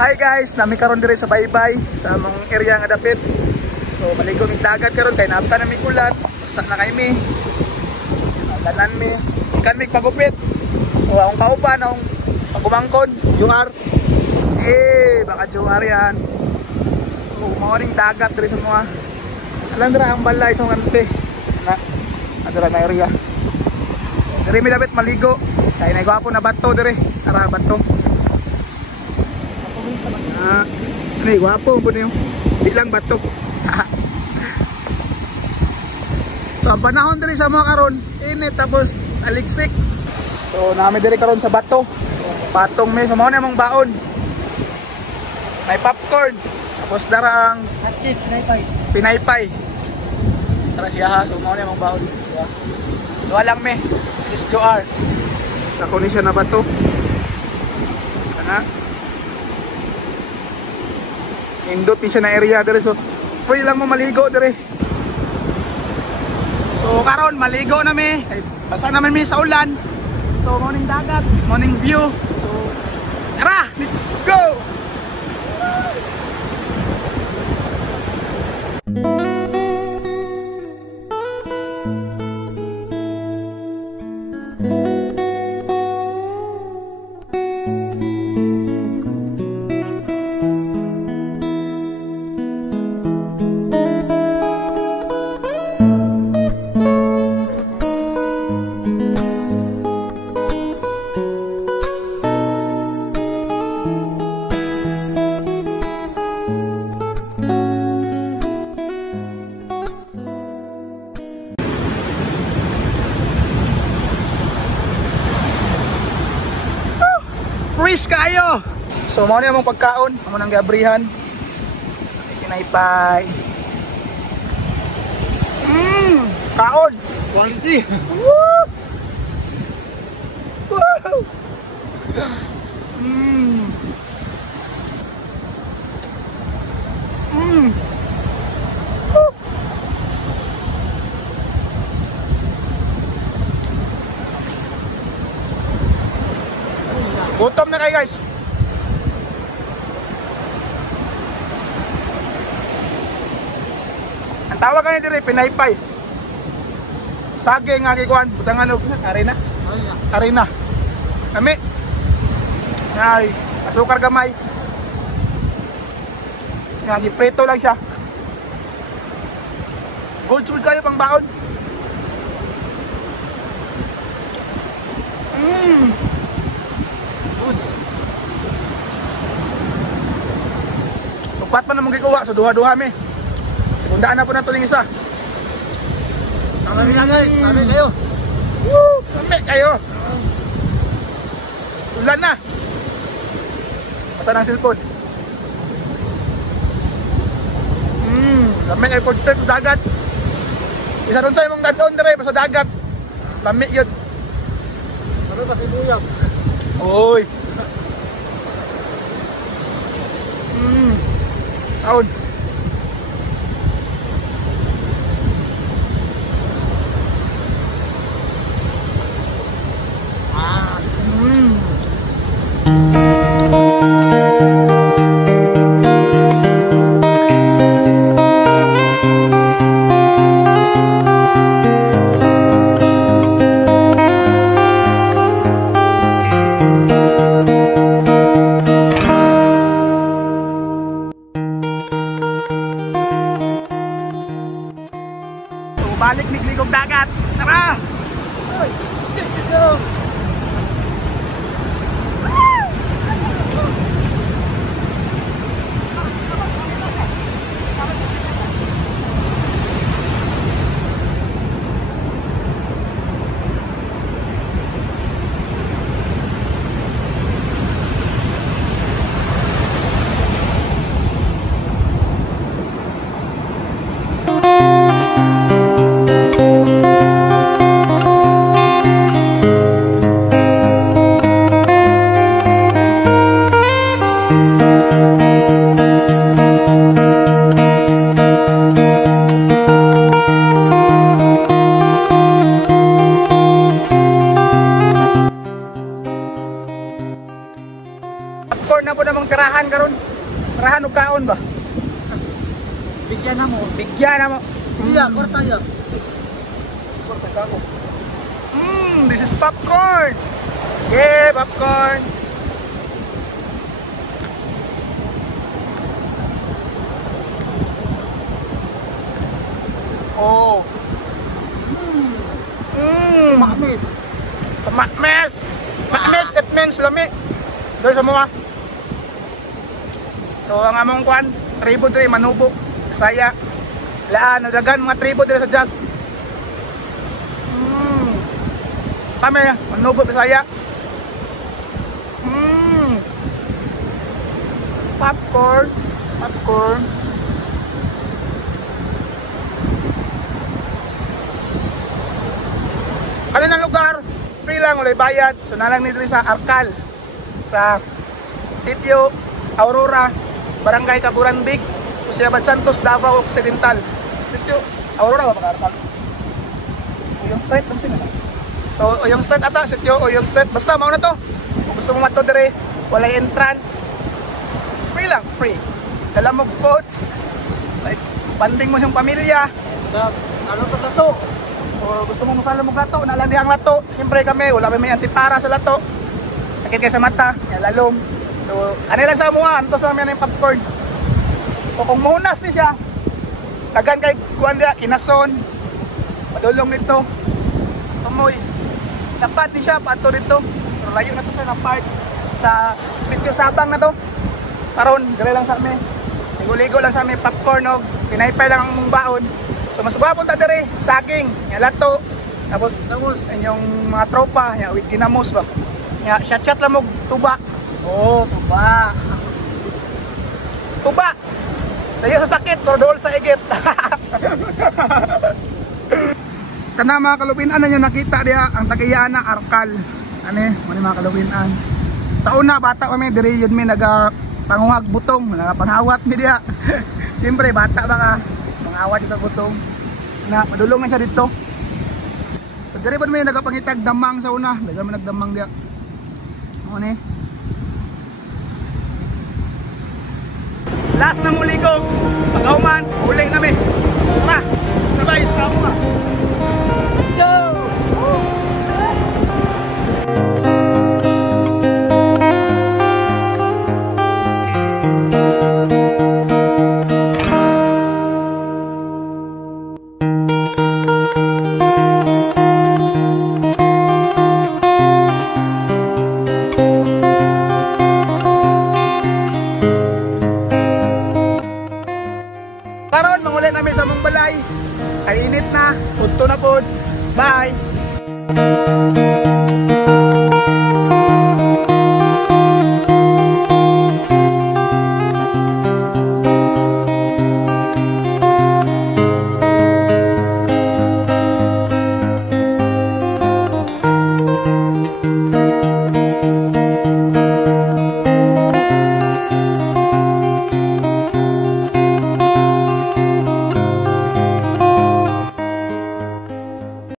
Hi guys, nami karon dire sa baybay sa among area nga dapit. So maligo mig dagat karon kay napta na mi ulan. Usa na kay mi. Tanan mi, ikan mig pagupit. O akong kauban akong pagumangkon, UR. Baka UR yan. O morning dagat dire sa mga. Alam dira ang balay sa ngante. Na adira na area. Dire mi dapit maligo. Kay nagwapo na bato dire. Tara bato. Nih guwapo po niyo. Bilang batok. So ang panahon diri sa mga karon, init tapos aliksik. So nami diri karon sa bato. Patong may sumaw na mong baon. May popcorn. Tapos darang hotcake, pinaypay. Tara siya ha, sumaw na mong baon. Duwa lang me. This is UR. Ako ni siya na bato. Kana? Indot ni siya na area dire, so pwede lang mo maligo dire. So karon maligo na mi, basa naman mi sa ulan. So morning dagat, morning view. So tara, let's go. Fresh kayo. So mao ni among pagkaon, amo nang gabrihan. Kinaypay. Kaon, quality. Woo! Wow. Gutom na kayo guys. Ang tawag ka nyo dire, pinaypay. Sage nga kikuan, butang ano, arena. Arena. Kami. Ay, asukar gamay. Nga, giprito lang siya. Gold food kayo pang baon. Upat pa naman kikuha, so duha-duha mi. Sekundaan na po na ito yung isa. Kami na guys, kami kayo. Woo! Kami kayo. Ulan na. Pasan ang cellphone. Kami ay portrait sa dagat. Isa doon sa imong dadon dire sa dagat. Lami yun. Ano pa si Buyang? Oy. Taon. tirahan karon. Tirahan og kaon ba? Bigyan na mo. Bigyan na mo. Iya, korta ya. Korta ka mo. This is popcorn. Yeah, popcorn. Oh. Mamis. Mamis. Mamis, it means lami. Doon sa mga. So, ang among kwan, tribo diri, Manubo, Bisaya. Laan, nadagan mga tribo diri sa Jazz. Kami, Manubo, Bisaya. Popcorn. Popcorn. Kalinang lugar, free lang, walay bayad. So nalang nito sa Arcal, sa Sitio Aurora, Barangay Caburanbig, Sociedad Santos, Davao Occidental. Sitio Aurora ba pag-Arcal? Uyong Street, ano sila? So Uyong Street ata, Sitio Uyong Street. Basta mao na to. Kung gusto mo mato dire, walay entrance. Free lang, free. Dala mo boats. Like, banding mo yung pamilya. Ano to? O gusto mo masalo mo lato, nalandi ang lato. Siyempre kami, wala may antipara sa lato. Sakit kayo sa mata, lalom. So, kanila sa mga, antos namin yung popcorn. O kung munas ni siya, tagan kay kuwan dia, kinason. Padulong nito. Tumoy. Dapat di siya, pato dito. Pero layo na to sa napart. Sa Sitio Sabang na to. Karon, gala lang sa amin. Ligo-ligo lang sa amin, popcorn o pinaypay lang ang baon. So mas gwapon ta dire, saging, nya lato. Tapos inyong mga tropa, nya with ginamos ba. Nya chat lang mo tuba. Oh, tuba. Tuba. Dayo sa sakit, pero dool sa igit. Kana mga kalupinan ninyo nakita diha ang Tagayana Arcal. Ani, mga kalupinan. Sa una bata kami dire yun mi naga panguhag butong, nagapangawat mi diha. Siyempre bata ba ka? Awat dito butong na padulong na siya dito. Pag dari ba may nagapangitag damang sa una, daga man nagdamang dia. Ano ni? Last na muli ko. Pagauman, uli na mi. Tara, sabay sa mga. Let's go.